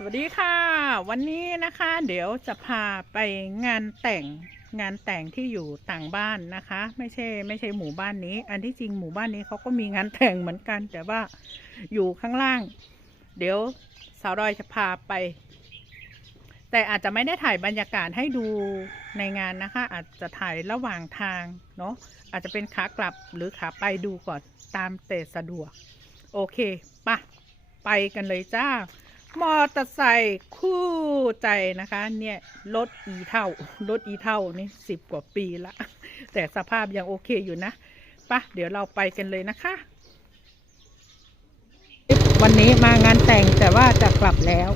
สวัสดีค่ะ วันนี้นะคะเดี๋ยวจะพาไปงานแต่งงานแต่งที่อยู่ต่างบ้านนะคะ ไม่ใช่ไม่ใช่หมู่บ้านนี้ อันที่จริงหมู่บ้านนี้เขาก็มีงานแต่งเหมือนกัน แต่ว่าอยู่ข้างล่าง เดี๋ยวสาวดอยจะพาไป แต่อาจจะไม่ได้ถ่ายบรรยากาศให้ดูในงานนะคะ อาจจะถ่ายระหว่างทางเนาะอาจจะเป็นขากลับหรือขาไปดูก่อนตามเตสะดวก โอเคปะไปกันเลยจ้า มอเตอร์ไซค์คู่ใจนะคะ เนี่ยรถอีเท่ารถอีเท่านี่สิบกว่าปีละ แต่สภาพยังโอเคอยู่นะปะเดี๋ยวเราไปกันเลยนะคะ วันนี้มางานแต่งแต่ว่าจะกลับแล้ว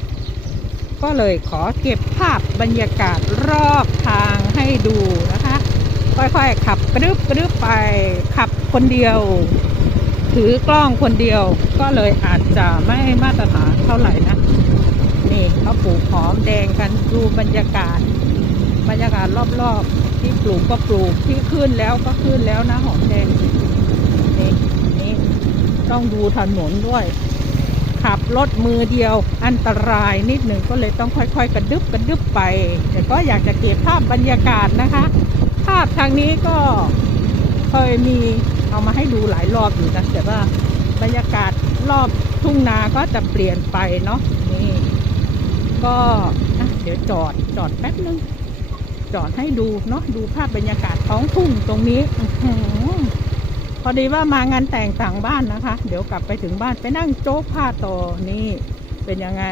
ก็เลยขอเก็บภาพบรรยากาศรอบทางให้ดูนะคะ ค่อยๆ ขับกรึบกรึบไปขับคนเดียว ถือกล้องคนเดียวก็เลยอาจจะไม่มาตรฐานเท่าไหร่นะ นี่เขาปลูกหอม แดงกันดูบรรยากาศ บรรยากาศรอบๆ ที่ปลูกก็ปลูกที่ขึ้นแล้วก็ขึ้นแล้วนะหอมแดงนี่นี่ต้องดูถนนด้วย ขับรถมือเดียวอันตรายนิดหนึ่งก็เลยต้องค่อยๆ กระดึบกระดึบไป แต่ก็อยากจะเก็บภาพบรรยากาศนะคะ ภาพทางนี้ก็เคยมีเอามาให้ดูหลายรอบอยู่นะแต่ว่าบรรยากาศรอบทุ่งนาก็จะเปลี่ยนไปเนาะนี่ ก็อะเดี๋ยวจอดจอดแป๊บนึง จอดให้ดูเนาะดูภาพบรรยากาศท้องทุ่งตรงนี้อื้อหือพอดีว่ามางานแต่งต่างบ้านนะคะ เดี๋ยวกลับไปถึงบ้านไปนั่งโจ๊กผ้าต่อนี่เป็นยังไง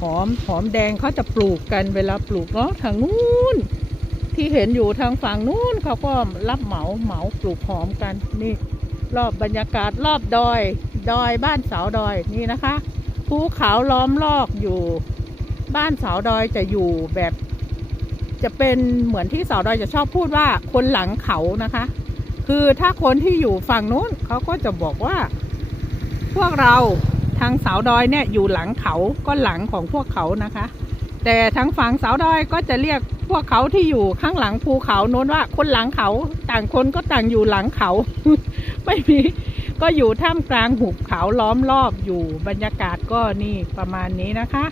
หอมหอมแดงเขาจะปลูกกันเวลาปลูกเนาะทางนู้นที่เห็นอยู่ทางฝั่งนู้นเขาก็รับเหมาเหมาปลูกหอมกันนี่ รอบบรรยากาศรอบดอย ดอยบ้านสาวดอยนี่นะคะภูเขาล้อมรอบอยู่ บ้านสาวดอยจะอยู่แบบ จะเป็นเหมือนที่สาวดอยจะชอบพูดว่าคนหลังเขานะคะ คือถ้าคนที่อยู่ฝั่งนู้นเขาก็จะบอกว่า พวกเราทางสาวดอยเนี่ยอยู่หลังเขาก็หลังของพวกเขานะคะ แต่ทางฝั่งสาวดอยก็จะเรียกพวกเขาที่อยู่ข้างหลังภูเขาโน้นว่า คนหลังเขาต่างคนก็ต่างอยู่หลังเขา ไม่มีก็อยู่ท่ามกลางหุบเขาล้อมรอบอยู่บรรยากาศก็นี่ประมาณนี้นะคะ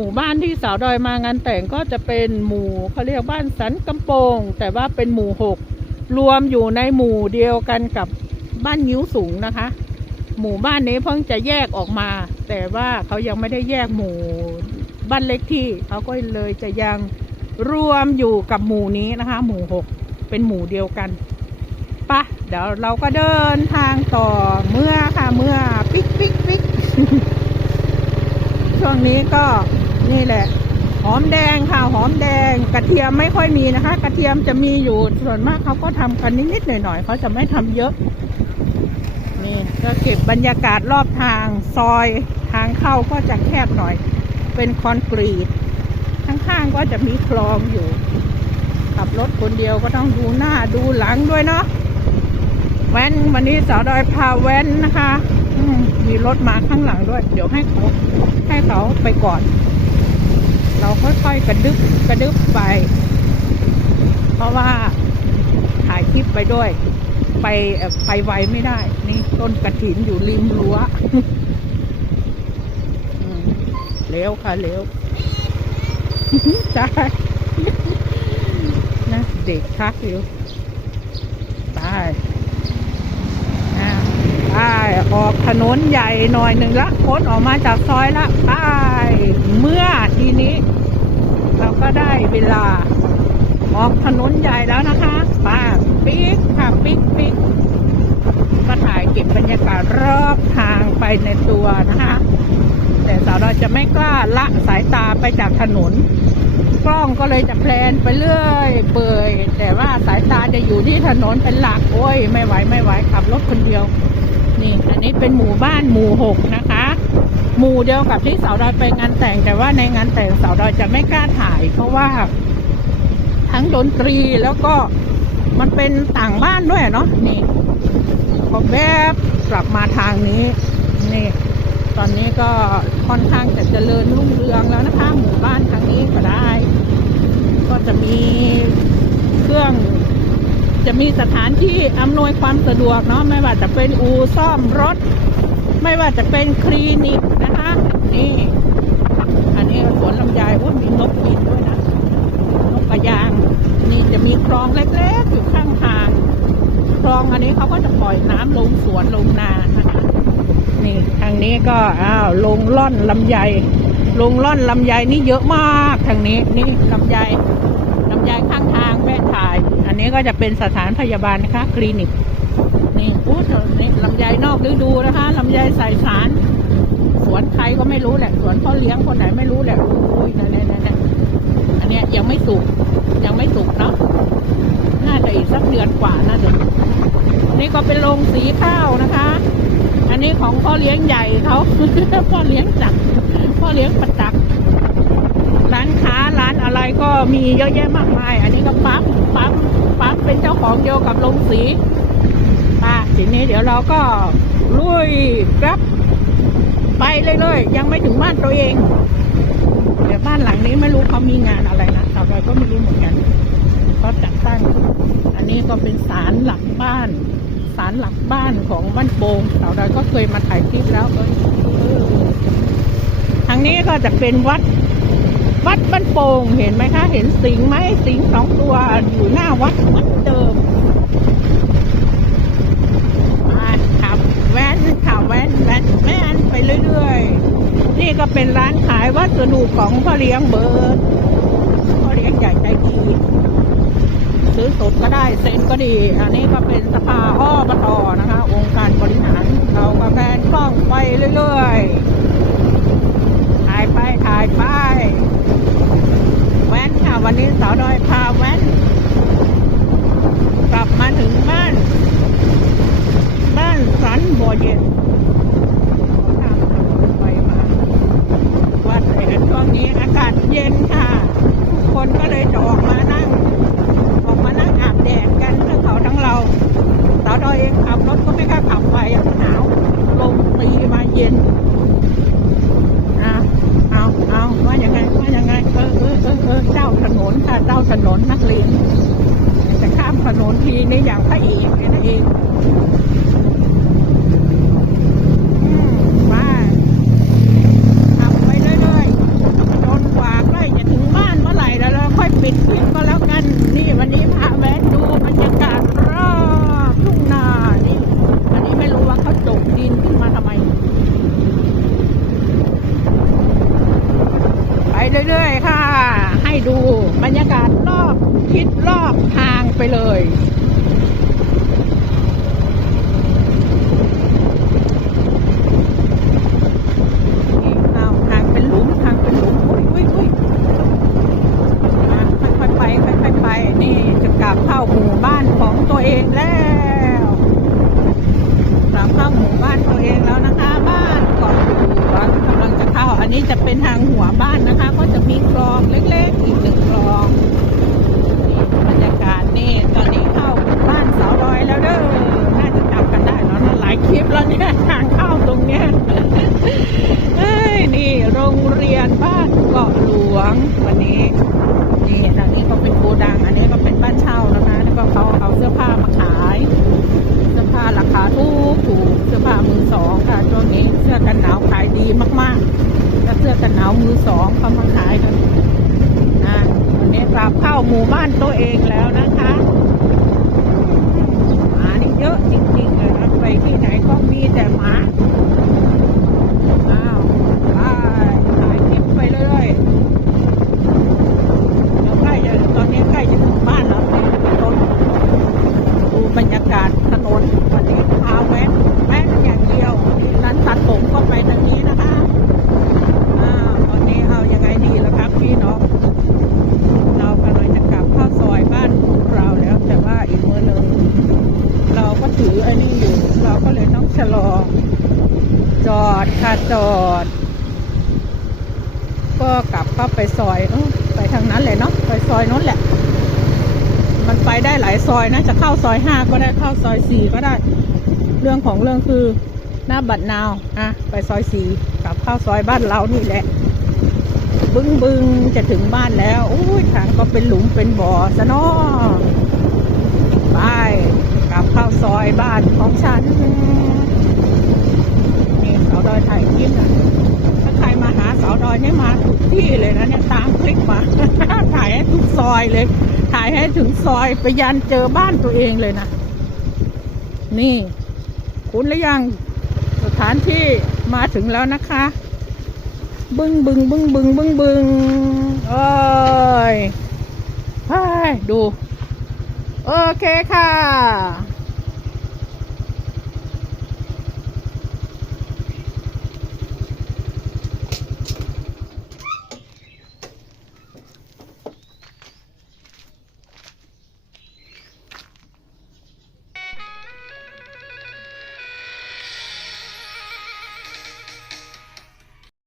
หมู่บ้านที่สาวดอยมางานแต่งก็จะเป็นหมู่เขาเรียกบ้านสันกำโปง แต่ว่าเป็นหมู่หกรวมอยู่ในหมู่เดียวกันกับบ้านนิ้วสูงนะคะ หมู่บ้านนี้เพิ่งจะแยกออกมา แต่ว่าเขายังไม่ได้แยกหมู่บ้านเล็กที่เขาก็เลยจะยังรวมอยู่กับหมู่นี้นะคะ หมู่หกเป็นหมู่เดียวกันปะเดี๋ยวเราก็เดินทางต่อเมื่อค่ะเมื่อปิ๊กปิ๊กปิ๊กช่วงนี้ก็ นี่แหละ หอมแดงค่ะหอมแดง กระเทียมไม่ค่อยมีนะคะ กระเทียมจะมีอยู่ส่วนมากเขาก็ทำกันนิดๆหน่อยๆเขาจะไม่ทำเยอะ นี่ก็เก็บบรรยากาศรอบทางซอยทางเข้าก็จะแคบหน่อย เป็นคอนกรีตข้างๆก็จะมีคลองอยู่ ขับรถคนเดียวก็ต้องดูหน้าดูหลังด้วยเนาะแว้นวันนี้สาวดอยพาแว้นนะคะมมีรถมาข้างหลังด้วย เดี๋ยวให้เขาให้เขาไปก่อน เราค่อยๆกระดึบกระดึบไป เพราะว่าถ่ายคลิปไปด้วย ไปไปไวไม่ได้ นี่ต้นกระถินอยู่ริมรั้วเร็วค่ะเร็วใช่นะเด็กทักอยู่ไปไปออกถนนใหญ่หน่อยหนึ่งละพ้นออกมาจากซอยละไปเมื่อ เวลา ออกถนนใหญ่แล้วนะคะป้าปิ๊กค่ะปิ๊กปิ๊กก็ถ่ายเก็บบรรยากาศรอบทางไปในตัวนะคะ แต่สาวเราจะไม่กล้าละสายตาไปจากถนน กล้องก็เลยจะแพลนไปเรื่อยเปื่อยแต่ว่าสายตาจะอยู่ที่ถนนเป็นหลักโอ้ย ไม่ไหวไม่ไหวขับรถคนเดียว นี่ อันนี้เป็นหมู่บ้านหมู่หกนะคะ หมู่เดียวกับที่สาวดอยไปงานแต่ง แต่ว่าในงานแต่งสาวดอยจะไม่กล้าถ่าย เพราะว่าทั้งดนตรีแล้วก็มันเป็นต่างบ้านด้วยเนาะนี่พอแบบกลับมาทางนี้นี่ตอนนี้ก็ค่อนข้างจะเจริญรุ่งเรืองแล้วนะคะหมู่บ้านทางนี้ก็ได้ ก็จะมีเครื่อง จะมีสถานที่อำนวยความสะดวกเนาะไม่ว่าจะเป็นอู่ซ่อมรถ ไม่ว่าจะเป็นคลินิก นี้ อันนี้สวนลำไยว่ามีนกบินด้วยนะ นกกระยาง นี่จะมีคลองเล็กๆอยู่ข้างทาง คลองอันนี้เขาก็จะปล่อยน้ำลงสวนลงนานะคะนี่ทางนี้ก็อ้าวลงล่อนลำไยลงล่อนลำไยนี่เยอะมากทางนี้นี่ลำไยลำไยข้างทางแวะถ่าย อันนี้ก็จะเป็นสถานพยาบาลนะคะ คลินิกนี่อู้เธอนี่ลำไยนอกฤดูนะคะลำไยใส่สาร วนใครก็ไม่รู้แหละสวนพ่อเลี้ยงคนไหนไม่รู้แหละอุ้ยนั่นนั่นนั่นอันเนี้ยยังไม่สุกยังไม่สุกเนาะน่าจะอีกสักเดือนกว่าน่าจะนี่ก็เป็นโรงสีข้าวนะคะ อันนี้ของพ่อเลี้ยงใหญ่เขาพ่อเลี้ยงจักพ่อเลี้ยงประจักษ์ร้านค้าร้านอะไรก็มีเยอะแยะมากมาย อันนี้ก็ปั๊มปั๊มปั๊มเป็นเจ้าของเดียวกับโรงสีอะทีนี้เดี๋ยวเราก็ลุยครับ ไปเลยเลยๆยังไม่ถึงบ้านตัวเองเดี๋ยวบ้านหลังนี้ไม่รู้เขามีงานอะไรนะต่อไปก็ไม่รู้เหมือนกันเขาจัดตั้ง อันนี้ก็เป็นศาลหลักบ้านศาลหลักบ้านของบ้านโป่งสาวดอยก็เคยมาถ่ายคลิปแล้วเอ้ยทางนี้ก็จะเป็นวัด วัดบ้านโป่งเห็นไหมคะ เห็นสิงไหมสิงสองตัวอยู่หน้าวัดเหมือนเดิมมาขับแว้นขับแว้นแว้นแว้นไปเรื่อยๆ นี่ก็เป็นร้าน ขายวัสดุของพ่อเลี้ยงเบิร์ดพ่อเลี้ยงใหญ่ใจดีซื้อสดก็ได้เซ็นก็ดี อันนี้ก็เป็นสภาอ้อบตนะคะ องค์การบริหารเราก็แบนกล้องไปเรื่อยๆถ่ายไปถ่ายไปแว้นค่ะวันนี้สาวดอยพาแว้นกลับมาถึงบ้าน บ้านสันบ่อเย็นทางไปมา วัดเห็นช่วงนี้อากาศเย็นค่ะทุกคนก็เลยจะออกมานั่ง ออกมานั่งอาบแดดกันทั้งเขาทั้งเราสาวดอยเองขับรถก็ไม่กล้าขับไปอะหนาวลมตีมาเย็นอะเอาเอาว่ายังไงว่ายังไงเออเออเออเออเจ้าถนนค่ะเจ้าถนนนักเรียนจะข้ามถนนทีนี่อย่างพระเอกเลยนะเองอืมมาขับไปเรื่อยๆจนกว่าใกล้จะถึงบ้านเมื่อไหร่แล้วเราค่อยปิดคลิปก็แล้วกัน นี่วันนี้พาแวะดูบรรยากาศรอบทุ่งนานี่ อันนี้ไม่รู้ว่าเขาจกดินขึ้นมาทำไม ไป เรื่อย ๆ ค่ะ ให้ดูบรรยากาศรอบทิศรอบทางไปเลย นี่เอาทางเป็นหลุมทางเป็นหลุมอุ้ยอุ้ยอุ้ยมาค่อยๆไปค่อยๆไป นี่จะกลับเข้าหมู่บ้านของตัวเองแล้วกลับเข้าหมู่บ้านตัวเองแล้วนะคะ บ้านเกาะหลวงกำลังจะเข้า อันนี้จะเป็นทางหัวบ้านนะคะ ก็จะมีคลองเล็กๆ อีกหนึ่งคลอง นี่บรรยากาศนี่ตอนนี้เข้าบ้านสาวรอยแล้วเด้อ น่าจะจำกันได้เนาะหลายคลิป แล้วเนี่ยทางเข้าตรงเนี้ยเอ้ยนี่โรงเรียนบ้านเกาะหลวงวันนี้นี่ทางนี้ก็เป็นโกดัง อันนี้ก็เป็นบ้านเช่าแล้วนะแล้วก็เขาเอาเสื้อผ้ามาขาย เสื้อผ้าราคาถูกถูกเสื้อผ้ามือสองค่ะช่วงนี้เสื้อกันหนาวขายดีมากๆแล้วเสื้อกันหนาวมือสองเขามาขายกันนะวันนี้กลับเข้าหมู่บ้านตัวเองแล้วนะคะหมานี่เยอะจริงๆเลย ที่ไหนก็มีแต่หมาอ้าวไปถ่ายคลิปไปเรื่อยๆเดี๋ยวใกล้จะตอนนี้ใกล้จะถึงบ้านแล้วนี่เป็นรถ ดูบรรยากาศถนนวันนี้พาแวะแวะอย่างเดียวร้านตัดผมก็ไปทางนี้นะคะอ่าตอนนี้เอายังไงดีล่ะครับพี่น้องเรากำลังจะกลับเข้าซอยบ้านของเราแล้ว แต่ว่าอีกมือหนึ่งเราืออันนี้อยู่ เราก็เลยต้องชะลอ จอดค่ะจอด ก็กลับเข้าไปซอยอไปทางนั้นเลยเนาะไปซอยนู้นแหละ มันไปได้หลายซอยนะจะเข้าซอยห้าก็ได้เข้าซอยสี่ก็ได้ เรื่องของเรื่องคือหน้าบัตรนาวอะไปซอยสี่กลับเข้าซอยบ้านเรานี่แหละ บึ้งบึงจะถึงบ้านแล้วอุ้ยทางก็เป็นหลุมเป็นบ่อซะเนาะ กลับเข้าซอยบ้านของฉันนี่สาวดอยถ่ายคลิปนะถ้าใครมาหาสาวดอยนี่มาทุกที่เลยนะเนี่ยตามคลิปมา ถ่ายให้ทุกซอยเลย ถ่ายให้ถึงซอยไปยันเจอบ้านตัวเองเลยนะ นี่ คุณหรือยังสถานที่มาถึงแล้วนะคะ บึ้งบึงบึ้งบึงบึ้งบึงโอ้ยเฮ้ยดู โอเคค่ะ